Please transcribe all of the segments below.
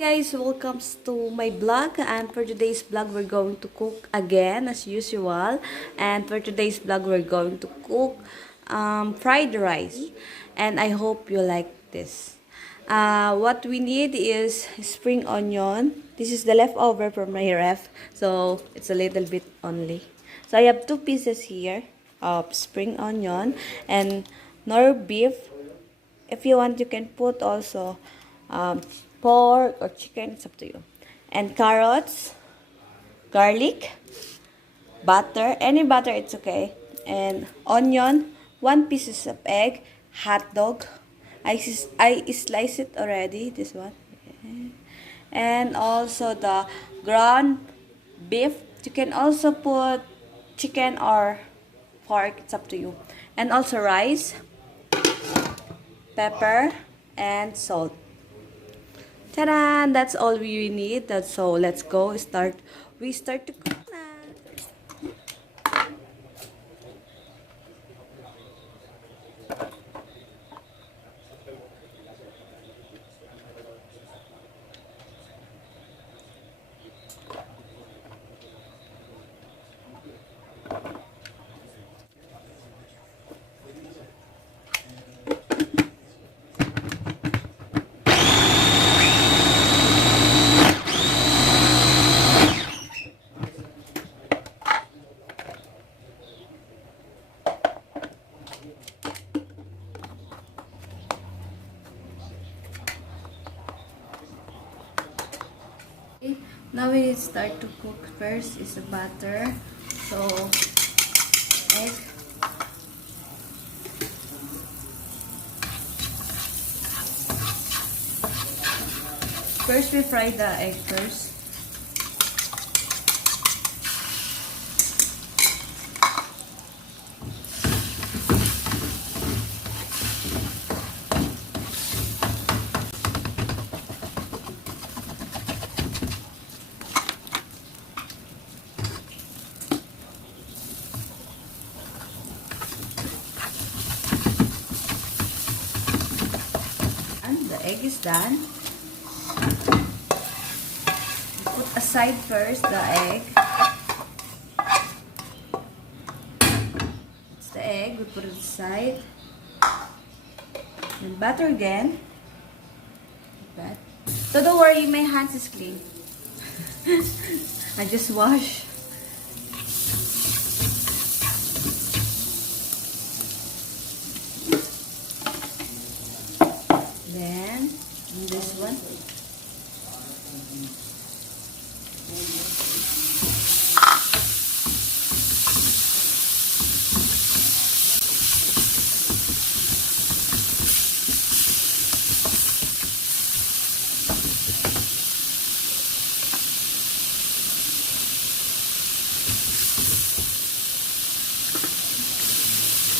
Guys, welcome to my vlog, and for today's vlog we're going to cook again as usual. And for today's vlog we're going to cook fried rice, and I hope you like this. What we need is spring onion. This is the leftover from my ref, so it's a little bit only. So I have 2 pieces here of spring onion and nor beef. If you want, you can put also pork or chicken. It's up to you. And carrots, garlic, butter. Any butter, it's okay. And onion, 1 piece of egg, hot dog. I slice it already, this one. Okay. And also the ground beef. You can also put chicken or pork. It's up to you. And also rice, pepper, and salt. Ta-da! That's all we need. So let's go start. We start to cook na. Now we start to cook. First is the butter. So egg. First we fry the egg first. The egg is done. Put aside first the egg. It's the egg. We put it aside. And butter again. Like that. So don't worry, my hands is clean. I just wash. Then this one.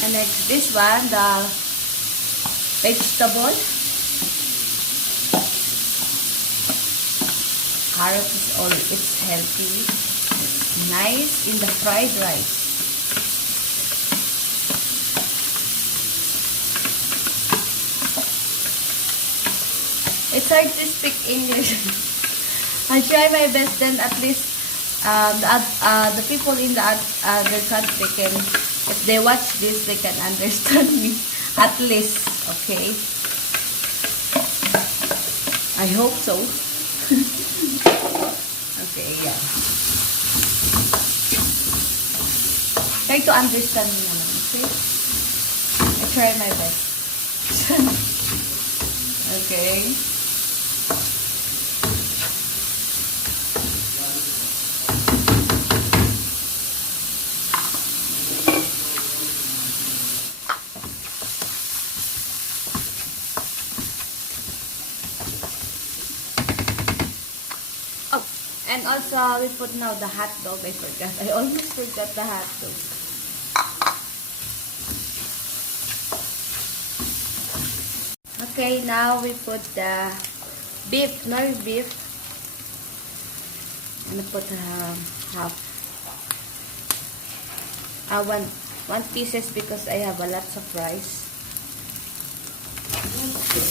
And next this one, the vegetable. Carrot is all, it's healthy. It's nice in the fried rice. It's hard to speak English. I try my best, then at least the people in the other country can, if they watch this, they can understand me. At least, okay? I hope so. Okay, yeah. Try to understand me naman, okay? I try my best. Okay. And also, we put now the hot dog. I forgot. I almost forgot the hot dog. Okay, now we put the beef, nor beef. I'm gonna put half. One pieces because I have a lots of rice. Okay.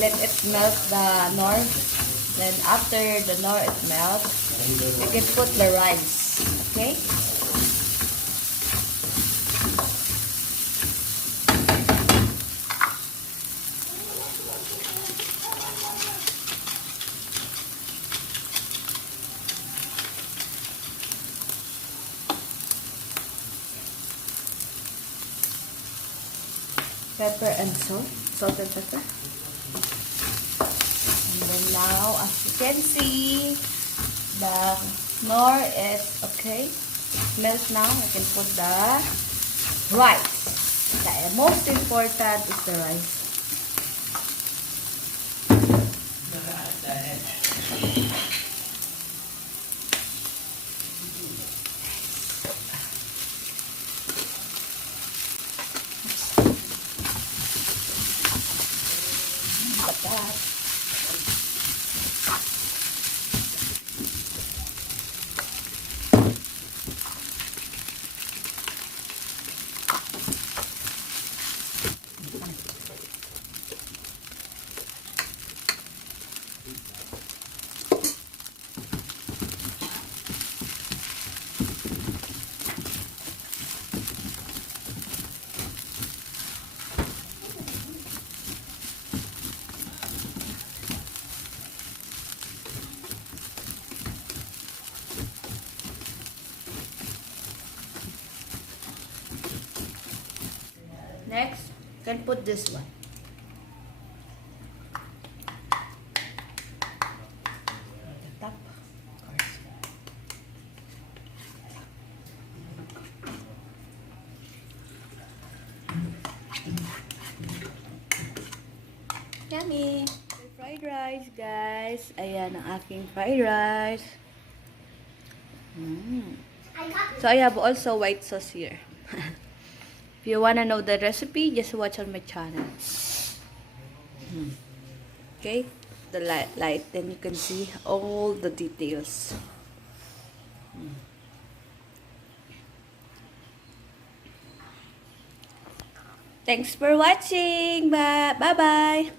let it melt the nor. Then after the nor it melts, you can put the rice. Okay? Pepper and salt and pepper. And then now, as you can see, the nor is okay. Melt now. I can put the rice. The most important is the rice. Next, you can put this one. The top, of course. Yummy! Fried rice, guys. Ayan ang aking fried rice. So, I have also white sauce here. If you wanna know the recipe, just watch on my channel. Okay? The light, then you can see all the details. Thanks for watching. Bye-bye.